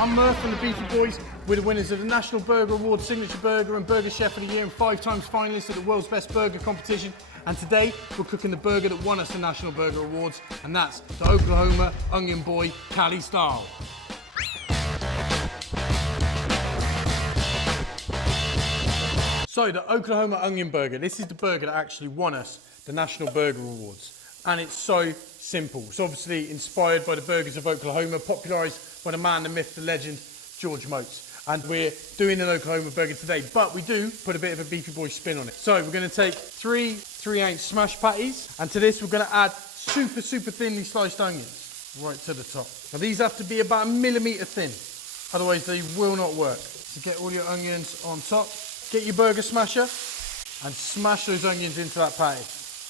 I'm Murph from the Beefy Boys. We're the winners of the National Burger Award, Signature Burger and Burger Chef of the Year, and 5 times finalists at the World's Best Burger competition. And today, we're cooking the burger that won us the National Burger Awards, and that's the Oklahoma Onion Boy CALI style. So, the Oklahoma Onion Burger, this is the burger that actually won us the National Burger Awards. And it's so simple. It's obviously inspired by the burgers of Oklahoma, popularised by the man, the myth, the legend, George Moats. And we're doing an Oklahoma burger today, but we do put a bit of a Beefy Boy spin on it. So we're going to take 3 3/8 smash patties, and to this we're going to add super thinly sliced onions right to the top. Now these have to be about 1 millimetre thin, otherwise they will not work. So get all your onions on top, get your burger smasher and smash those onions into that patty.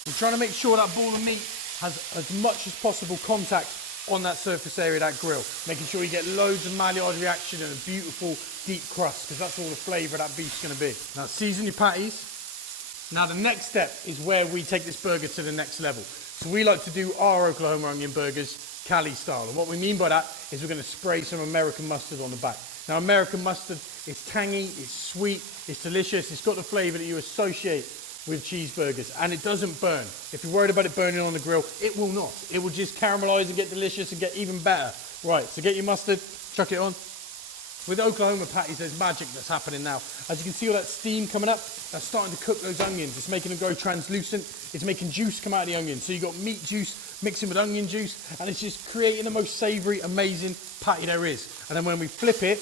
We're trying to make sure that ball of meat has as much as possible contact on that surface area of that grill, making sure you get loads of Maillard reaction and a beautiful deep crust, because that's all the flavour of that beef's going to be. Now season your patties. Now the next step is where we take this burger to the next level. So we like to do our Oklahoma onion burgers CALI style, and what we mean by that is we're going to spray some American mustard on the back. Now American mustard is tangy, it's sweet, it's delicious, it's got the flavour that you associate with cheeseburgers, and it doesn't burn. If you're worried about it burning on the grill, it will not. It will just caramelise and get delicious and get even better. Right, so get your mustard, chuck it on. With Oklahoma patties, there's magic that's happening now. As you can see all that steam coming up, that's starting to cook those onions. It's making them go translucent. It's making juice come out of the onion. So you've got meat juice mixing with onion juice, and it's just creating the most savoury, amazing patty there is. And then when we flip it,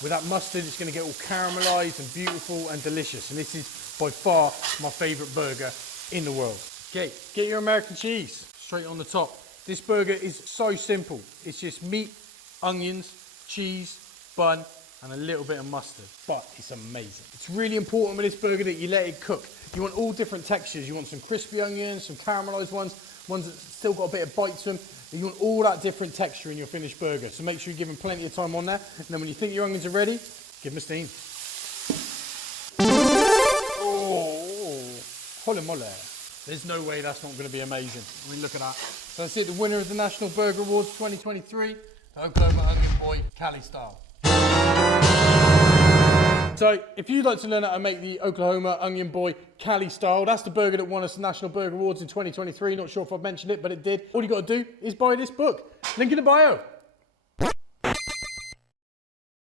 with that mustard, it's going to get all caramelised and beautiful and delicious. And this is by far my favourite burger in the world. Okay, get your American cheese straight on the top. This burger is so simple. It's just meat, onions, cheese, bun, and a little bit of mustard, but it's amazing. It's really important with this burger that you let it cook. You want all different textures. You want some crispy onions, some caramelised ones that still got a bit of bite to them. You want all that different texture in your finished burger. So make sure you give them plenty of time on there. And then when you think your onions are ready, give them a steam. Oh, holy moly. There's no way that's not going to be amazing. I mean, look at that. So that's it, the winner of the National Burger Awards 2023, the Oklahoma Onion Boy CALI style. So, if you'd like to learn how to make the Oklahoma Onion Boy CALI style, that's the burger that won us the National Burger Awards in 2023. Not sure if I've mentioned it, but it did. All you got to do is buy this book. Link in the bio.